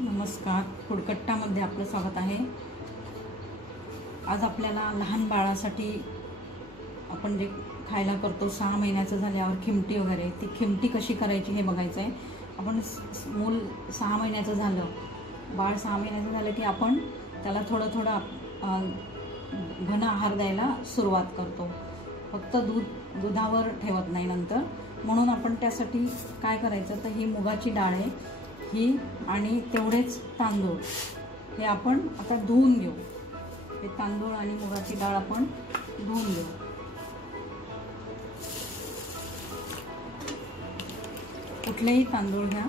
नमस्कार, फूडकट्टामध्ये आपलं स्वागत आहे। आज आपल्याला लहान बाळासाठी आपण जे खायला करतो 6 महिन्याचं झाल्यावर खिमटी वगैरे, ती खिमटी कशी करायची हे बघायचं आहे। आपण मूल 6 महिन्याचं झालं, बाळ 6 महिन्याचं झालं की आपण त्याला थोडं घन आहार द्यायला सुरुवात करतो। फक्त दुधावर ठेवत नाही नंतर। म्हणून आपण त्यासाठी काय करायचं, तर ही मुगाची डाळ आहे ही आणि तेवढेच तांदूळ हे आपण आता धुवून घेऊ। हे तांदूळ आणि मुगाची डाळ आपण धुवून घेऊ। कुठलेही तांदूळ घ्या,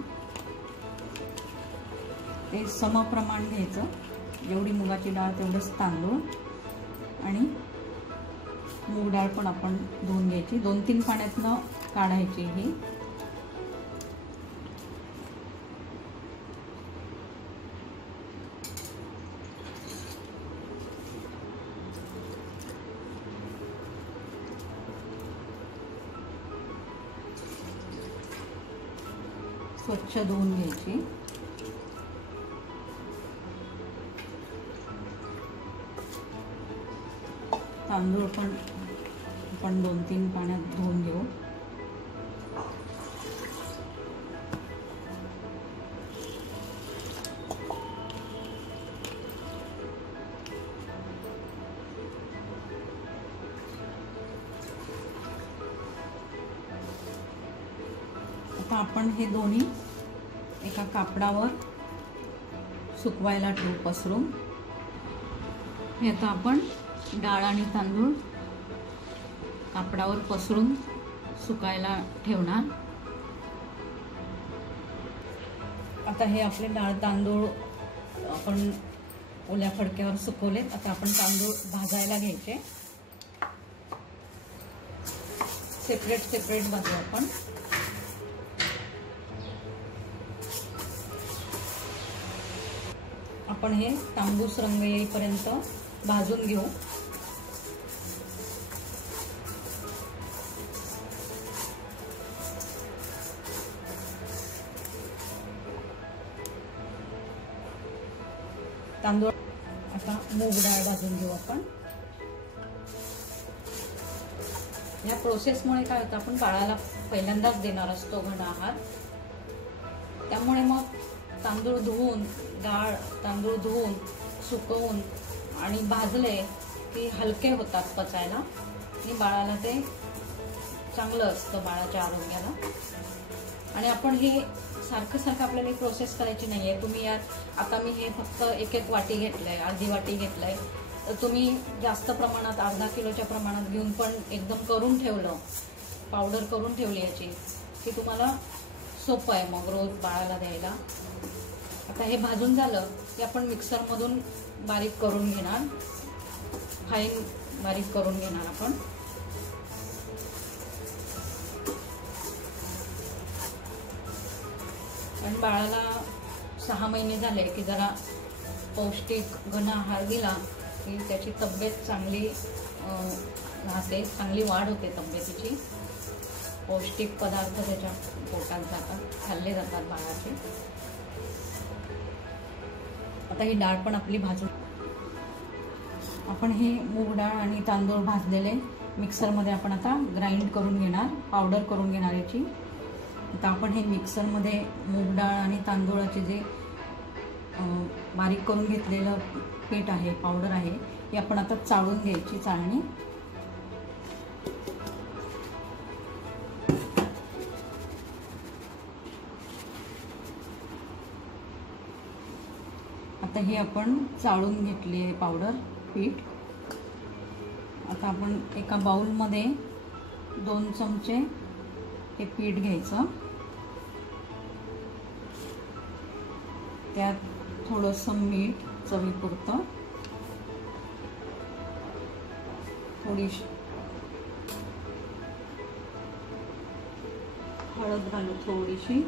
ते समप्रमाण घ्यायचं। जेवढी मुगाची डाळ तेवढेच तांदूळ आणि मूग डाळ पण आपण धुवून घ्यायची। 2-3 पाण्यातनं काढायची ही। स्वच्छ धुवून घ्यायची। तांदूळ पण आपण 2-3 पाण्यात धुवून घेऊ। आता आपण हे दोन्ही एका कापडावर सुकवायला ठेवू पसरून। हे आता आपण डाळ आणि तांदूळ कापडावर पसरून सुकायला ठेवणार। आता हे आपले डाळ तांदूळ आपण ओल्या फडक्यावर सुकवलेत। आता आपण तांदूळ भाजायला घ्यायचे, सेपरेट भाजू आपण। आपण हे तांबूस रंग येईपर्यंत भाजून घेऊ। तांदूळ आता मूग डाळ भाजून घेऊ आपण। या प्रोसेसमुळे काय होतं, आपण बाळाला पहिल्यांदाच देणार असतो घन आहार, त्यामुळे मग तांदूळ धुवून तांदूळ धुवून सुकवून आणि भाजले की हलके होतात पचायला आणि बाळाला ते चांगलं असतं बाळाच्या आरोग्याला। आणि आपण हे सारखं आपल्याला ही प्रोसेस करायची नाहीये। तुम्ही यात आता मी हे फक्त 1 वाटी घेतलंय, अर्धी वाटी घेतलंय, तर तुम्ही जास्त प्रमाणात अर्धा किलोच्या प्रमाणात घेऊन पण एकदम करून ठेवलं, पावडर करून ठेवली याची, की तुम्हाला सोपं आहे मग रोज बाळाला द्यायला। आता हे भाजून झालं की आपण मिक्सरमधून बारीक करून घेणार, फाईन बारीक करून घेणार आपण। आणि बाळाला 6 महिने झाले की जरा पौष्टिक घन आहार दिला की त्याची तब्येत चांगली राहते, चांगली वाढ होते तब्येतीची। पौष्टिक पदार्थ त्याच्या पोटात जातात, खाल्ले जातात बाळाचे। आता ही डाळ पण आपली भाजून, आपण हे मूग डाळ आणि तांदूळ भाजलेले मिक्सरमध्ये आपण आता ग्राइंड करून घेणार, पावडर करून घेणार याची। आता आपण हे मिक्सरमध्ये मूग डाळ आणि तांदूळाचे जे बारीक करून घेतलेलं पीठ आहे, पावडर आहे, हे आपण आता चाळून घ्यायची चाळणी। आता हे आपण चाळून घेतले पावडर पीठ। आता आपण एका बाउलमध्ये 2 चमचे हे पीठ घ्यायचं, त्यात थोडंसं मीठ चवीपुरतं, थोडीशी हळद घालू, थोडीशी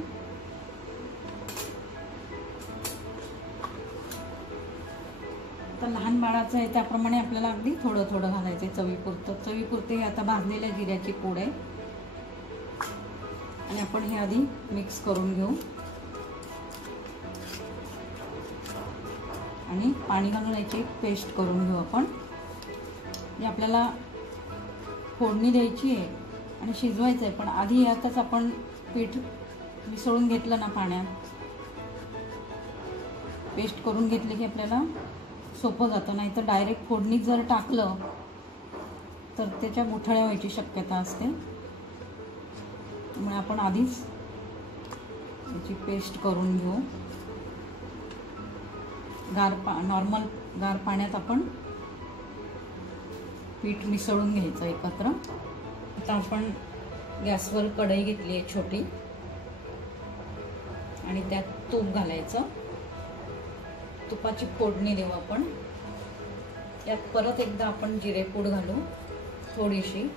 लहान बाळाचं आहे त्याप्रमाणे आपल्याला अगदी थोडं घालायचं चवीपुरते। आता भाजलेल्या जिऱ्याची पूड आहे आणि आपण हे आधी मिक्स करून घेऊ। आणि पाणी घालून याची एक पेस्ट करून घेऊ आपण. म्हणजे आपल्याला फोडणी द्यायची आहे आणि शिजवायचं आहे, पण आधी यातच आपण पीठ मिसळून घेतलं ना, पाण्यात पेस्ट करून घेतली की आपल्याला सोपं जातं. नाही तर डायरेक्ट फोडणीत जर टाकलं तर त्याच्या गुठळ्या व्हायची शक्यता असते. त्यामुळे आपण आधीच याची पेस्ट करून घेऊ. नॉर्मल गार पाण्यात आपण पीठ मिसळून घ्यायचं एकत्र. आता आपण गॅसवर कढई घेतली आहे छोटी आणि त्यात तूप घालायचं. तुपाची फोडणी देऊ आपण. यात परत एकदा आपण जिरेपूड घालू, थोडीशी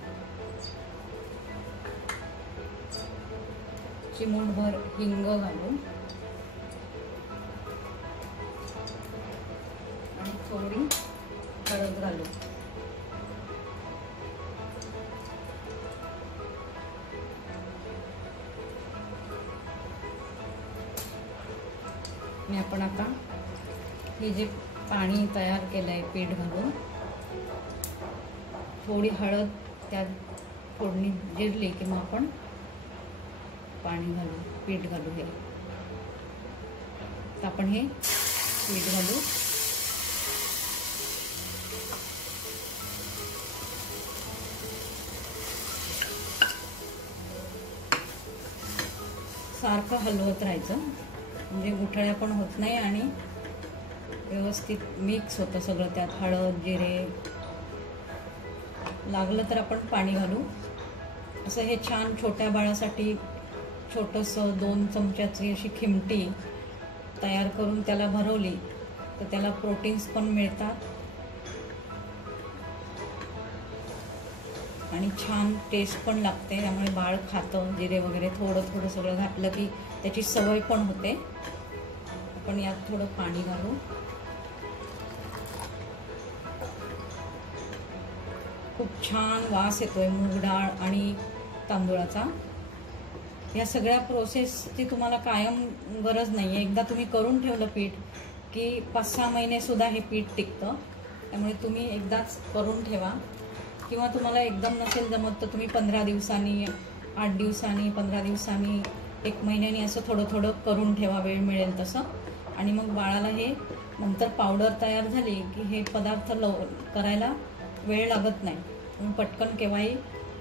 चिमूटभर हिंग घालू आणि थोडी हळद घालू. आणि आपण आता हे जे पाणी तयार केलं आहे पीठ घालून, थोडी हळद त्यात फोडणी जिरली की मग आपण पाणी घालू, पीठ घालू. हे तर आपण हे पीठ घालू. सारखं हलवत राहायचं म्हणजे गुठळ्या पण होत नाही आणि व्यवस्थित मिक्स होतं सगळं. त्यात हळद, जिरे. लागलं तर आपण पाणी घालू. असं हे छान छोट्या बाळासाठी छोटंसं 2 चमच्याची अशी खिमटी तयार करून त्याला भरवली तर त्याला प्रोटीन्स पण मिळतात आणि छान टेस्ट पण लागते. त्यामुळे बाळ खातं. जिरे वगैरे थोडं थोडं सगळं घातलं की त्याची सवय पण होते. आपण यात थोडं पाणी घालू. खूप छान वास येतोय मूग डाळ आणि तांदूळाचा. या सगळ्या प्रोसेसची तुम्हाला कायम गरज नाही आहे. एकदा तुम्ही करून ठेवलं पीठ की 5-6 महिने सुद्धा हे पीठ टिकतं. त्यामुळे तुम्ही एकदाच करून ठेवा. किंवा तुम्हाला एकदम नसेल जमत तर तुम्ही 15 दिवसांनी, 8 दिवसांनी, 15 दिवसांनी, 1 महिन्यानी असं थोडं थोडं करून ठेवा, वेळ मिळेल तसं. आणि मग बाळाला हे नंतर पावडर तयार झाली की हे पदार्थ करायला वेळ लागत नाही. तुम्ही पटकन केव्हाही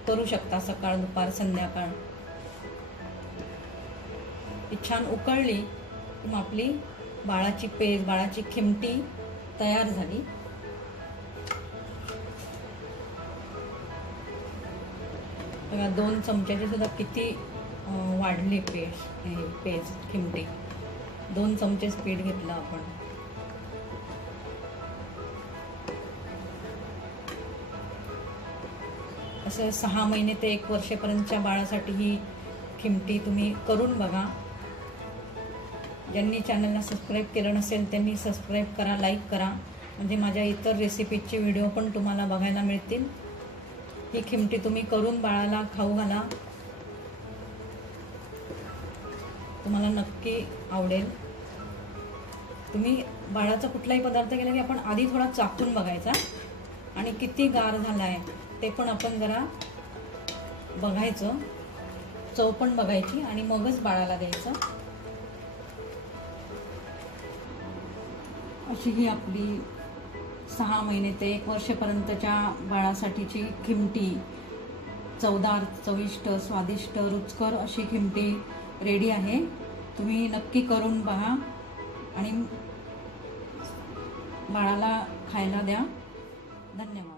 करू शकता, सकाळ, दुपार, संध्याकाळ. ही छान उकळली की मग आपली बाळाची पेज, बाळाची खिमटी तयार झाली. बघा 2 चमच्याची सुद्धा किती वाढली पेज खिमटी. 2 चमचेच पीठ घेतलं आपण. असं 6 महिने ते 1 वर्षापर्यंतच्या बाळासाठी ही खिमटी तुम्ही करून बघा. ज्यांनी चॅनलला सबस्क्राईब केलं नसेल त्यांनी सबस्क्राईब करा, लाईक करा, म्हणजे माझ्या इतर रेसिपीचे व्हिडिओ पण तुम्हाला बघायला मिळतील. ही खिमटी तुम्ही करून बाळाला खाऊ घाला, तुम्हाला नक्की आवडेल. तुम्ही बाळाचा कुठलाही पदार्थ केला की आपण आधी थोडा चाखून बघायचा आणि किती गार झाला आहे ते पण आपण जरा बघायचं, चव पण बघायची आणि मगच बाळाला द्यायचं. अशी ही आपली 6 महिने ते 1 वर्षापर्यंतच्या बाळासाठीची खिमटी, चवदार, चविष्ट, स्वादिष्ट, रुचकर अशी खिमटी रेडी आहे. तुम्ही नक्की करून बघा आणि बाळाला खायला द्या. धन्यवाद.